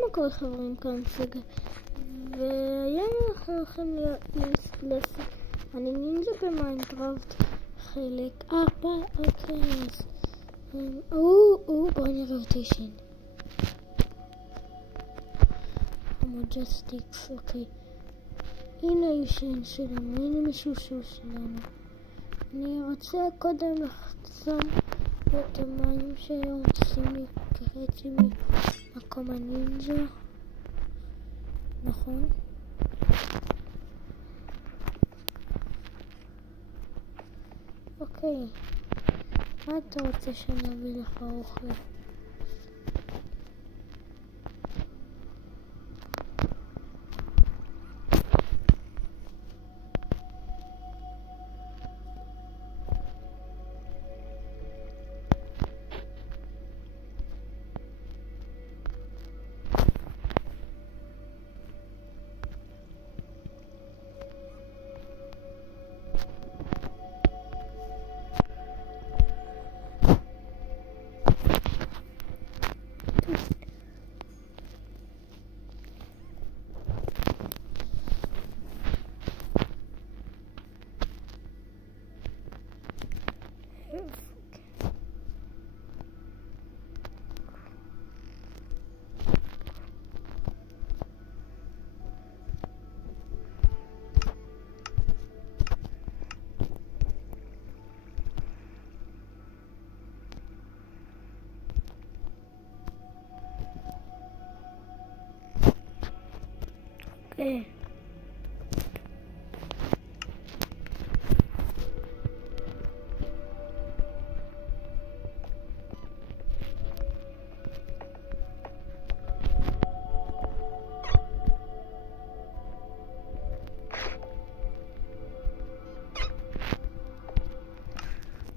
מה קורה חברים, כאן סגל, והיום אנחנו הולכים אני נינג'ה במיינקראפט חלק 4, אוקיי, אז בואו נראה רוטיישן המוג'סטיקס, אוקיי, הנה הישן שלנו, הנה משושו שלנו. אני רוצה קודם לחסום את המים שיוצאים לי כחצי ממקום הנינג'ה, נכון? אוקיי, מה אתה רוצה שאני אביא לך אוכל?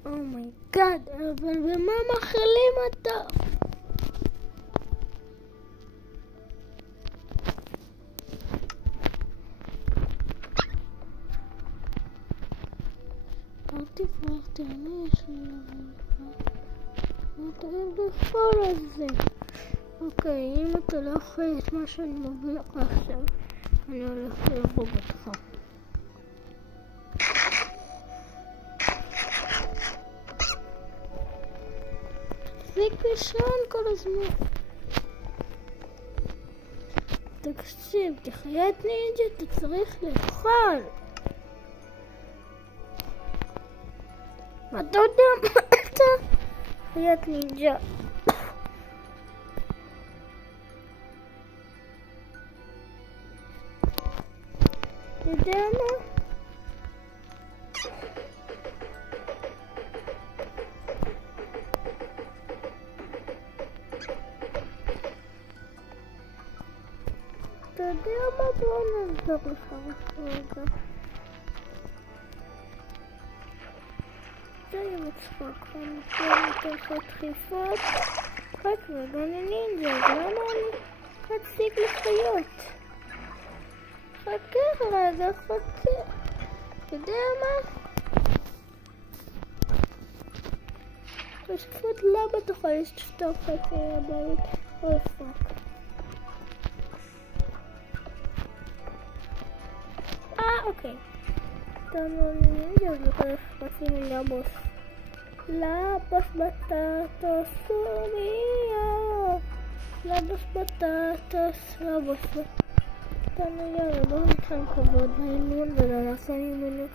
אומייגאד, אבל במה מאכילים אותו? אל תברח, תראה, יש לי אתה אוהב לפעול על זה. אוקיי, אם אתה לא אוכל את מה שאני מביא לך עכשיו, אני הולך לבוא בתך. תפסיק לישון כל הזמן. תקשיב, כחיית נינג'ה אתה צריך לאכול. אתה יודע מה אתה? חיית נינג'ה. אתה יודע מה? אתה יודע מה? בוא נעזור לך רגע. זה יהיה מצחוק, אני אתן לך דחיפות רק רגע נינג'ה, אז למה אני אציג לחיות? חכה רגע, חכה. אתה יודע מה? פשוט לא בטוחה לשטוף חצי הבית. אוי פאק. אוקיי. תנו נינג'ה, אז לכך רצינו לבוס. לבוס בטטוס סומיה. לבוס בטטוס, לבוס בטטוס. תנו יאללה, בואו ניתן כבוד לאימון ולא נעשה ממנו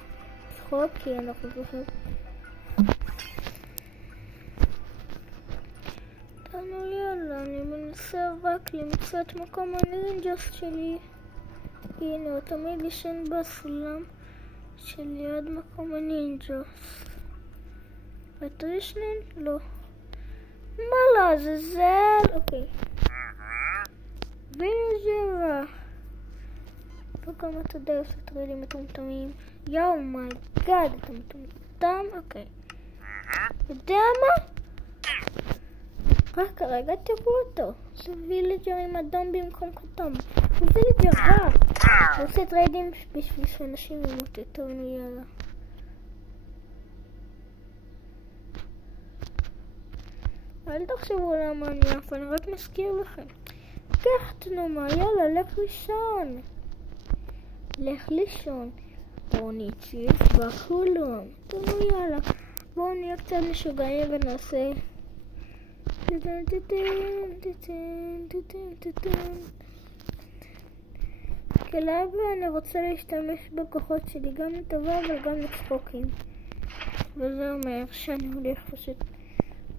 צחוק כי אנחנו צריכים. תנו יאללה, אני מנסה רק למצוא את מקום הנינג'ס שלי. הנה, הוא תמיד ישן בסולם של ליד מקום הנינג'ס. אתה ישנן? לא. מה לעזאזל? אוקיי. וינג'רה. וכמה אתה יודע עושה טריידים מטומטמים. יאו מי גאד, אתה מטומטם? אוקיי. יודע מה? רק כרגע תראו אותו. זה וילג'ר עם אדום במקום כתום. הוא וילג'ר רע. הוא עושה טריידים בשביל שאנשים ימוטטו. יאללה. אל תחשבו למה אני אף, אני רק מזכיר לכם. קח תנומה, יאללה, לך לישון. לך לישון. בואו נציב בחלום. תנו יאללה. בואו נהיה קצת משוגעים ונעשה. כלבה אני רוצה להשתמש בכוחות שלי גם לטובה אבל גם לצחוקים. וזה אומר שאני הולך פשוט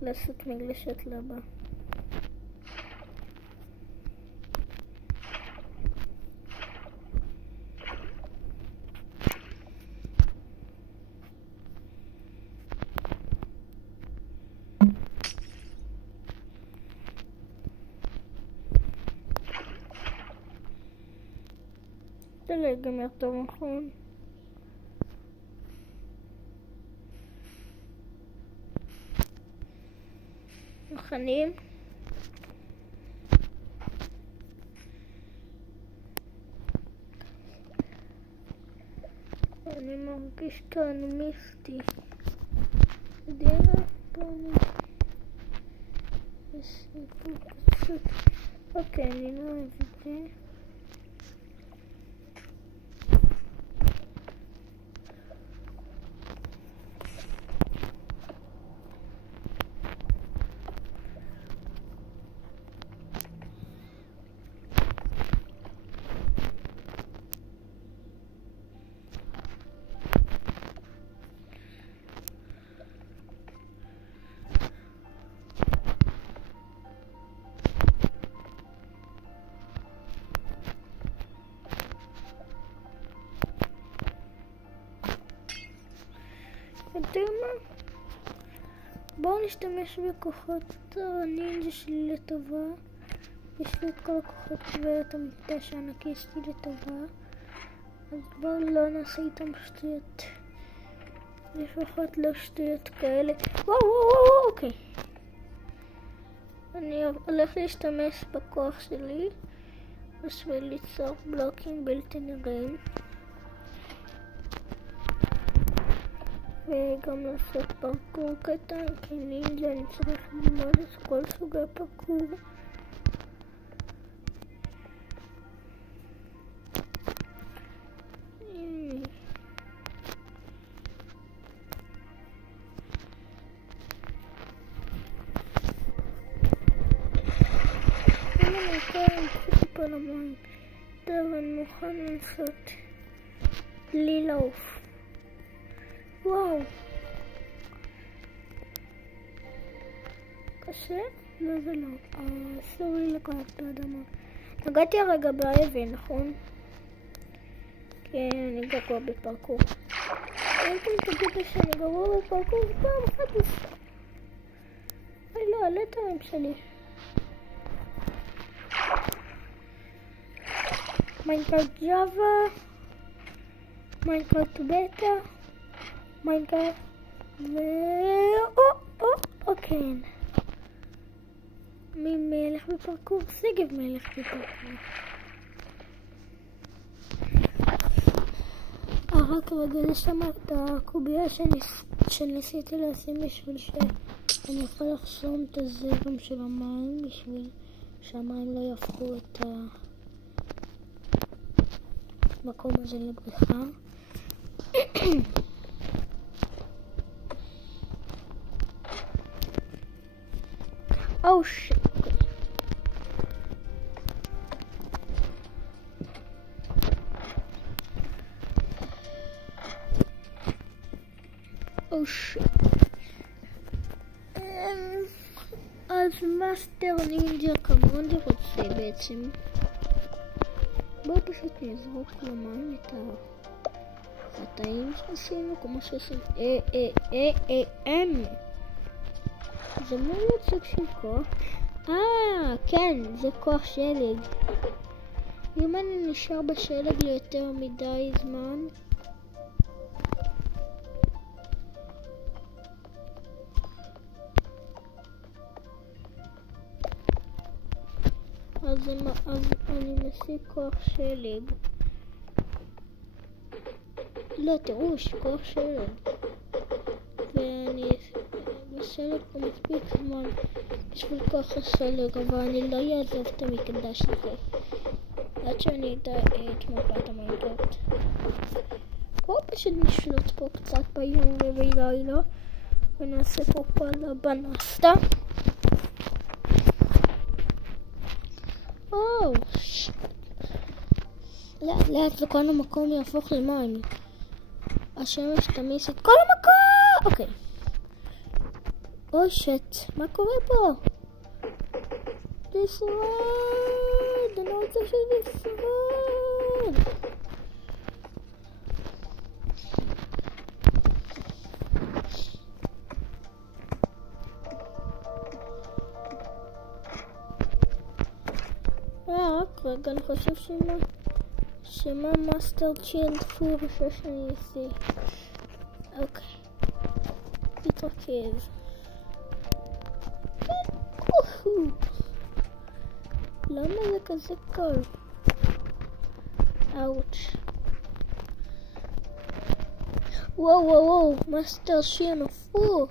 לעשות מגלשת לבה. זה לא ייגמר טוב, נכון? מוכנים? אני מרגיש כאן מיסטי. יודע מה? פעם יש לי פה פשוט. אוקיי, אני לא אוהב את זה. יודעים מה? בואו נשתמש בכוחות הנינג'ה שלי לטובה. יש לי את כל הכוחות ואת המקדש הענקי שלי לטובה. אז בואו לא נעשה איתם שטויות. לפחות לא שטויות כאלה. וואו, אוקיי. אני הולך להשתמש בכוח שלי בשביל ליצור בלוקים בלתי נראים. וגם לעשות פרקור קטן, כי נינג'ה אני צריך ללמוד את כל סוגי הפרקור. טיפה למים. טוב, אני מוכן לעשות בלי לעוף. וואו. קשה? לא, זה לא. אסור לי לגעת באדמה. נגעתי הרגע באבן, נכון? כן, אני גרוע בפרקור. הייתם תגידו שאני גרוע בפרקור פעם אחת בסוף. לא, עלה את הרעים שלי. מיינקראפט ג'אווה, מיינקראפט בטא, מיינקראפט כן. מי מלך בפרקור? שגב מלך בפרקור. רק רגע שם את הקובייה שניסיתי לשים בשביל שאני יכול לחסום את הזרם של המים בשביל שהמים לא יהפכו את המקום הזה לבריכה. Oh shit. Oh shit. אז מאסטר נינג'ה כמוני רוצה בעצם. בואו פשוט נזרוק למים את החטאים שעשינו כמו שעשינו. זה לא סוג של כוח. כן, זה כוח שלג. אם אני נשאר בשלג ליותר מדי זמן, אז אני משיג כוח שלג. לא, תראו, יש כוח שלג. ואני השלג הוא מספיק זמן בשביל כוח השלג, אבל אני לא אעזוב את המקדש הזה עד שאני אדע את מפת המיינקראפט. בואו פשוט נשלוט פה קצת ביום ובלילה ונעשה פה פעלה בנסטה. לאט לאט וכל המקום יהפוך למים. השמש תמיס את כל המקום. אוקיי. אוי שט, מה קורה פה? לשרוד! אני רוצה לשרוד! רק רגע, אני חושב שמה מאסטר צ'ילד פור שאני אעשה. אוקיי. תתרכז. למה זה כזה קל? אאוץ'. וואו וואו וואו, מאסטר שיר נפור.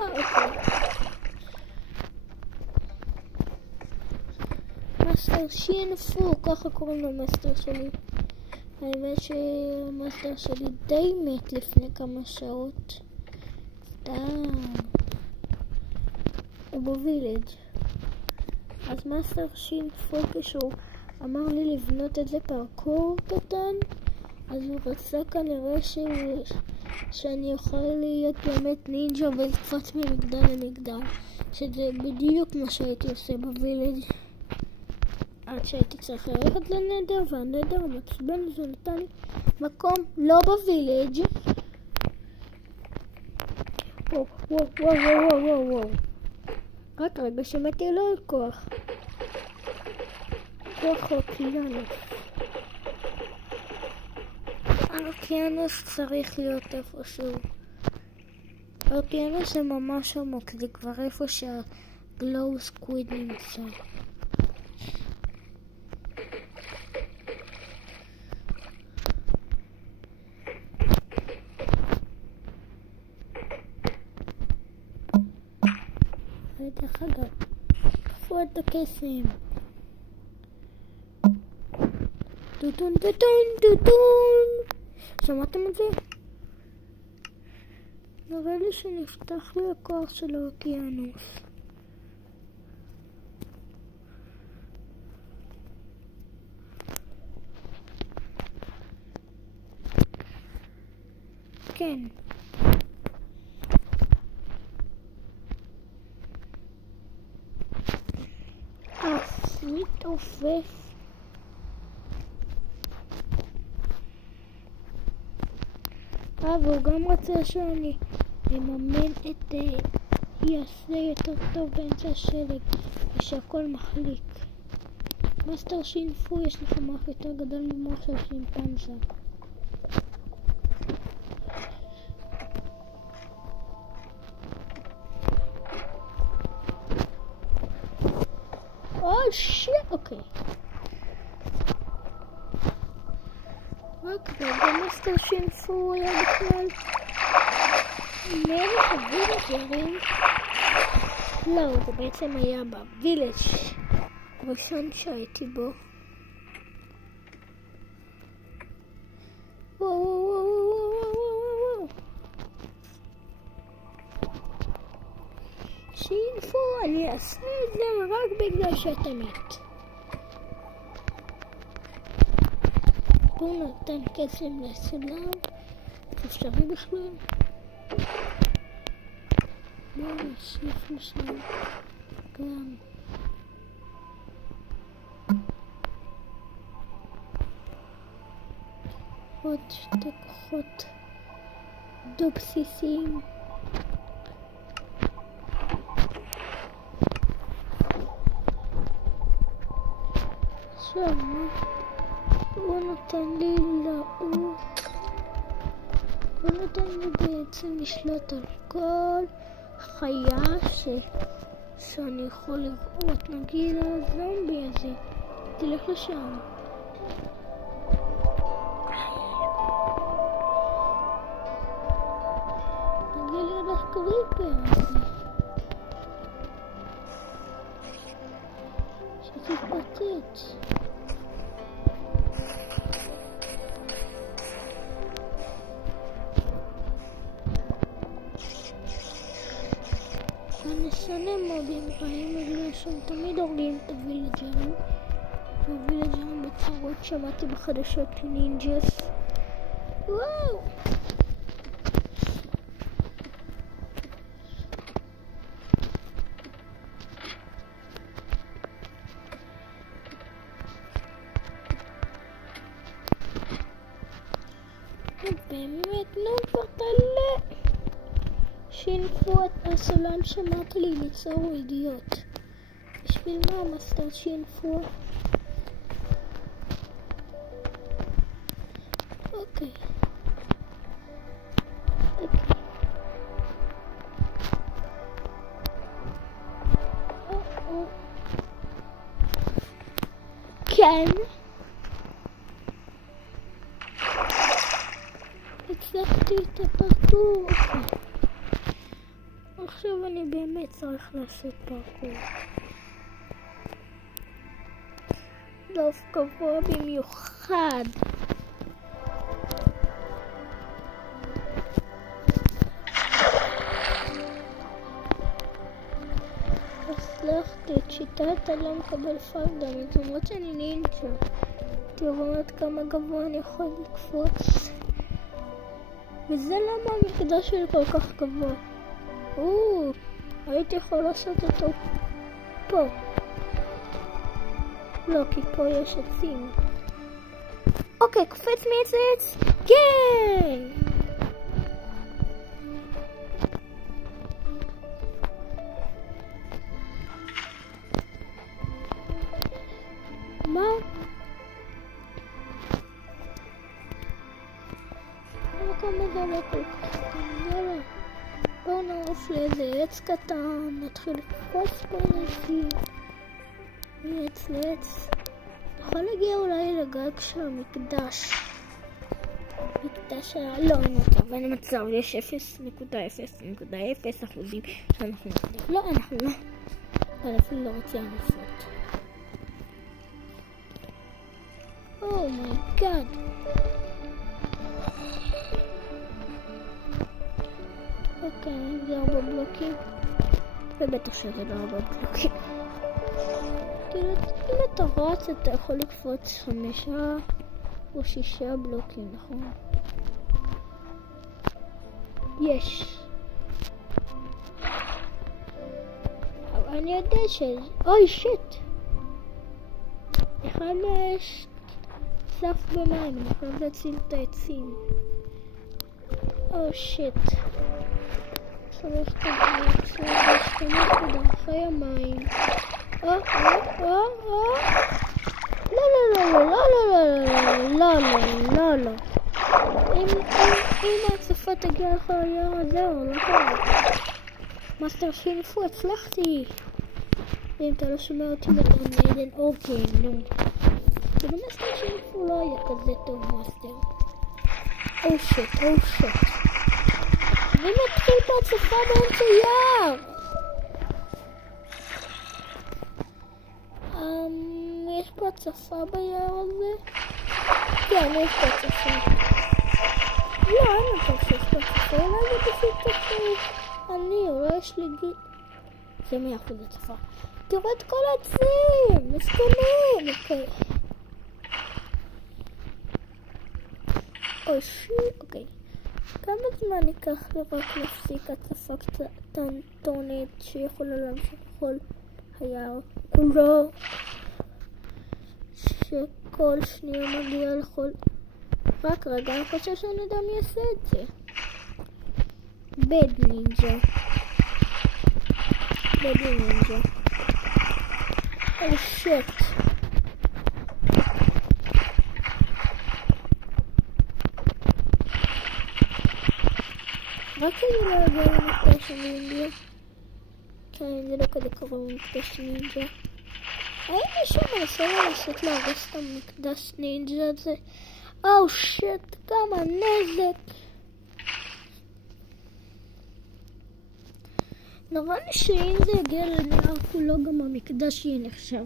אוקיי. מאסטר שיר נפור, ככה קוראים למאסטר שלי. האמת שהמאסטר שלי די מת לפני כמה שעות. סתם. הוא בווילג'. אז מאסטר שיר נפור כשהוא אמר לי לבנות איזה פרקור קטן, אז הוא רצה כנראה שאני אוכל להיות באמת נינג'ה ולקפוץ ממגדל למגדל, שזה בדיוק מה שהייתי עושה בווילג' עד שהייתי צריך ללכת לנדר, והנדר המעצבן הזה נתן לי מקום לא בווילג'. וואו וואו וואו וואו וואו, רק רגע שמעתי לו על כוח האוקיינוס. האוקיינוס צריך להיות איפשהו. האוקיינוס זה ממש עמוק, זה כבר איפה שהגלואו סקוויד נמצא. דרך אגב, קחו את הקסם. דודון דודון דודון. שמעתם את זה? נראה לי שנפתח לי הכוח של האוקיינוס. כן. מתעופף. והוא גם רצה שאני אממן את יעשה יותר טוב באמצע השלג ושהכל מחליק. מאסטר שינפו, יש לך מוח יותר גדול ממוח של שימפנזה. שיט, אוקיי. רק רגע, מאסטר שינפו היה בכלל מלך הווילג'רים. לא, הוא בעצם היה בווילג' ראשון שהייתי בו. וואו וואו וואו וואו וואו. שינפו, אני אעשה את זה רק בגלל שאתה מת. הוא נתן קסם לסולם, אפשרי בכלל. בואו נוסיף לשם גם עוד שתי כוחות דו בסיסיים. עכשיו הוא נותן לי לעוף, הוא נותן לי בעצם לשלוט על כל חיה שאני יכול לראות. נגיד הזומבי הזה, תלך לשם. נגיד לי הקריפר הזה. שתתפוצץ. הנסנה מודים רעים בגלל שהם תמיד הורגים את הווילג'רים. והווילג'רים בצרות שמעתי בחדשות נינג'ס. וואו! באמת, נו כבר תעלה. שינפו את הסולן שמעת לי ליצור הוא אידיוט. בשביל מה המסתר שינפו? אוקיי. כן. הצלחתי את הפרקור. עכשיו אני באמת צריך לעשות פרקור. דף גבוה במיוחד. הצלחתי את שיטת הלא מקבל פארדמית, למרות שאני נינג'ה. תראו עד כמה גבוה אני יכול לקפוץ. וזה למה המקדש שלי כל כך גבוה. הייתי יכול לעשות אותו פה. לא, כי פה יש עצים. אוקיי, קופץ מעץ. כן! מה? כמה זה לא כל כך טוב. יאללה. בואו נעוף לאיזה עץ קטן. נתחיל לקפוץ פה לפי. מעץ לעץ. יכול להגיע אולי לגג של המקדש. מקדש לא, אין מצב. יש 0.0.0% שאנחנו נחליף. לא, אנחנו לא. אבל אפילו לא רוצה לנסות. אומייגאד. אוקיי, זה 4 בלוקים. ובטח שזה לא 4 בלוקים. אם אתה רץ, אתה יכול לקפוץ 5 או 6 בלוקים, נכון? יש. אבל אני יודע אוי, שיט! אחד יש צף במים, אני חייב להציל את העצים. שיט. צריך להשתמש בדרכי המים. לא. אם ההצפה תגיע לך ליער הזה, או לא קרה. מאסטר שינפו, הצלחתי. ואם אתה לא שומע אותי מתעמדן, אוקיי, נו. כאילו מאסטר שינפו לא היה כזה טוב, מאסטר. שיט. אני מתחיל את ההצפה באמצע יער. יש פה הצפה ביער הזה? כן, יש פה הצפה. לא, אין לך שיש פה הצפה, אולי זה פשוט הצפה. אולי יש לי גיל. זה 100% הצפה. תראו את כל העצים, מסכנים. אוקיי. כמה זמן ייקח לי רק להפסיק הצפה קטנטונת שיכולה להמשיך כל היער כולו? שכל שניה מגיע לכל... רק רגע, אני חושב שאני יודע מי יעשה את זה. בד נינג'ה. שיט. רק אני לא יודע למקדש נינג'ה. כן, זה לא כזה קורה במקדש נינג'ה. האם מישהו מנסה לנסות להרוס את המקדש נינג'ה הזה? שיט, כמה נזק. נורא לי שאם זה יגיע לנהר כולו גם המקדש יהיה נחשב.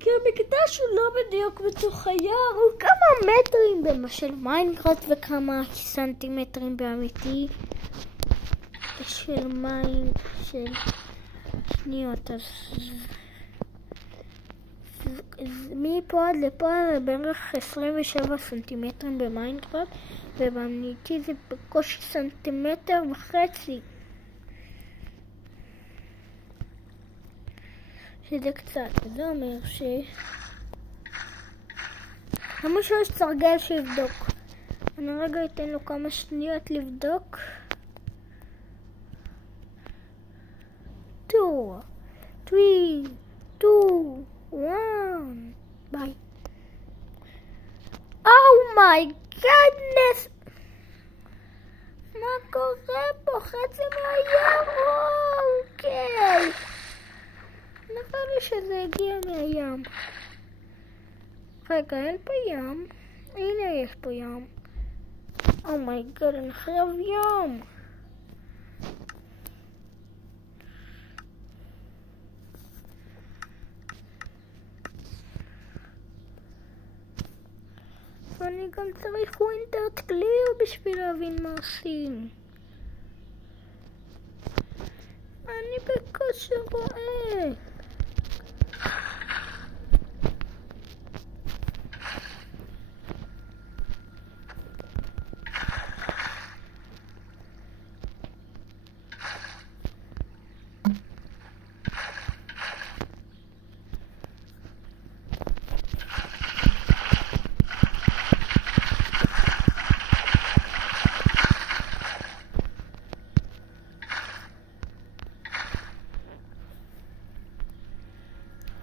כי המקדש הוא לא בדיוק בתוך היער, הוא כמה מטרים של מיינקראפט וכמה סנטימטרים באמיתי של מים של שניות. אז מפה עד לפה זה בערך 27 סנטימטרים במיינקראפט, ובאמיתי זה בקושי סנטימטר וחצי. שזה קצת, זה אומר למישהו יש סרגל שיבדוק. אני רגע אתן לו כמה שניות לבדוק. 2, 3, 2, 1, ביי. Oh my goodness! מה קורה פה? חצי מהים? אוקיי. נראה לי שזה הגיע מהים. רגע, אין פה ים. הנה יש פה ים. אומייגאד, אני חייב ים. ואני גם צריך ווינטר קליר בשביל להבין מה עושים. אני בקושי רואה.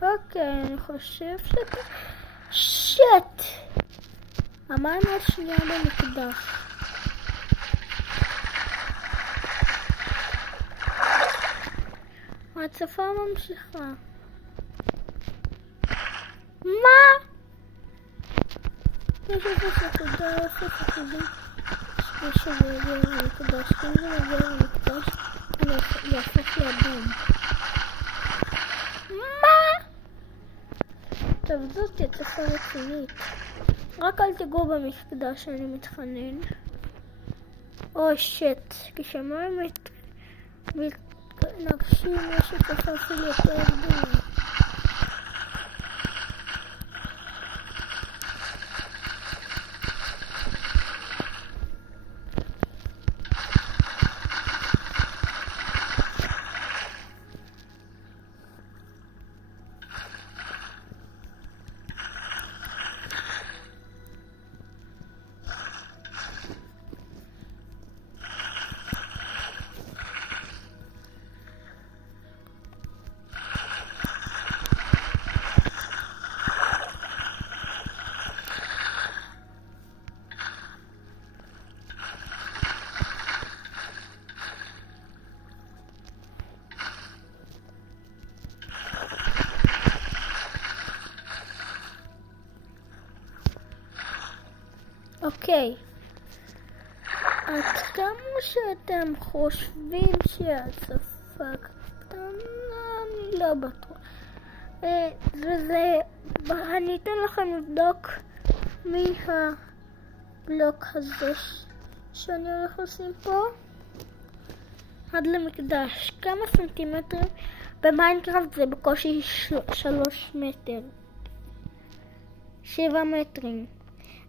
אוקיי, אני חושב שאתה... שיט! המים עוד שנייה במקדש. ההצפה ממשיכה. מה? יש שזה יגיע למקדש. אם זה יגיע למקדש, אני יהפוך לאדום. טוב, זאת יצפה רצינית. רק אל תגעו במקדש, אני מתחנן. אוי שיט, כשמים מתנגשים יש יצפה אפילו יותר גדולה. אוקיי, עד כמה שאתם חושבים שהצפה קטנה, אני לא בטוח. אני אתן לכם לבדוק מהבלוק הזה שאני הולך לשים פה עד למקדש. כמה סנטימטרים? במיינקראפט זה בקושי 3 מטר. 7 מטרים.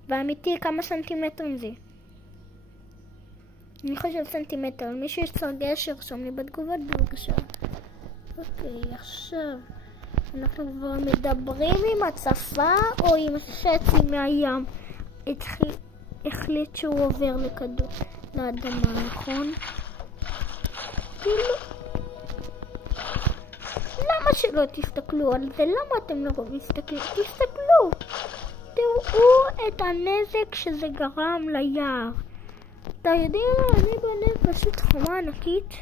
ואמיתי, כמה סנטימטרים זה? אני חושב סנטימטר. מישהו יש סרגל שרשום לי בתגובות בבקשה. אוקיי, עכשיו אנחנו כבר מדברים עם הצפה או עם חצי מהים החליט שהוא עובר לאדמה, נכון? כאילו, למה שלא תסתכלו על זה? למה אתם לא מסתכלים? תסתכלו! תראו את הנזק שזה גרם ליער. אתה יודע, אני בונה פשוט חומה ענקית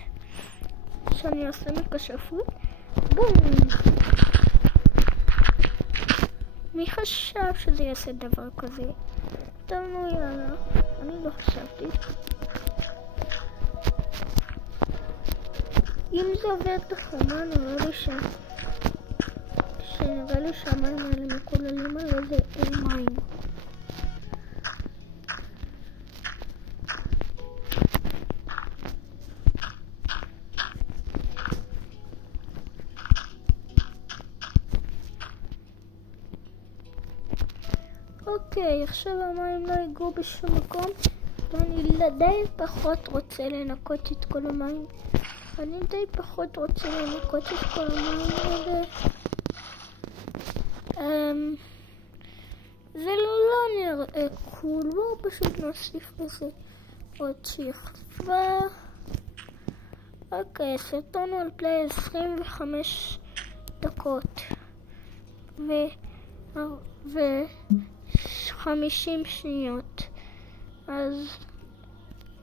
שאני אעשה מכשפות. בום! מי חשב שזה יעשה דבר כזה? טוב, נו יאללה, אני לא חשבתי. אם זה עובר את החומה, נראה לי שהמים האלה מקוללים על איזה מים. אוקיי, עכשיו המים לא ייגעו בשום מקום, ואני די פחות רוצה לנקות את כל המים. האלה. זה לא נראה קול, בואו פשוט נוסיף בזה עוד שכבה. אוקיי, סרטון על פליי 25 דקות ו50 שניות, אז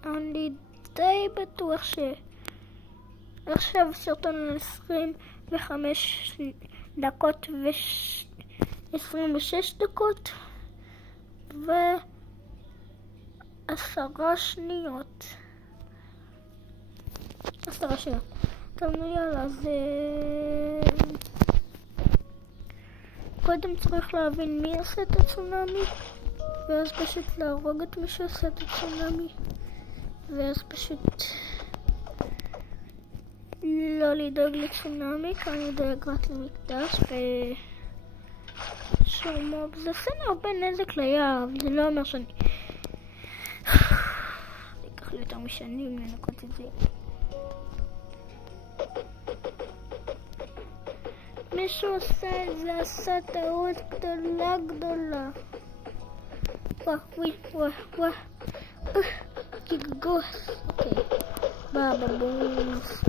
אני די בטוח עכשיו סרטון על 25 דקות ו26 דקות ו10 שניות. 10 שניות. טוב, יאללה, אז קודם צריך להבין מי עושה את הצונאמי, ואז פשוט להרוג את מי שעושה את הצונאמי, ואז פשוט לא לדאוג לצונאמי, כי אני דואג רק למקדש ושומוב. זה עושה לי הרבה נזק ליער, אבל זה לא אומר שאני... זה ייקח לי יותר משנים לנקות את זה. מישהו עושה את זה, עשה טעות גדולה. וואו. גיגוס. אוקיי. בבא בומס.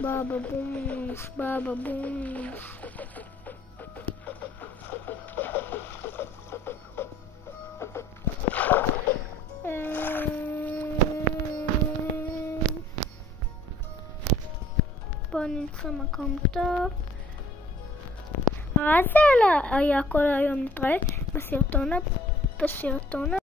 בוא נמצא מקום טוב. אז זה היה כל היום, נתראה בסרטון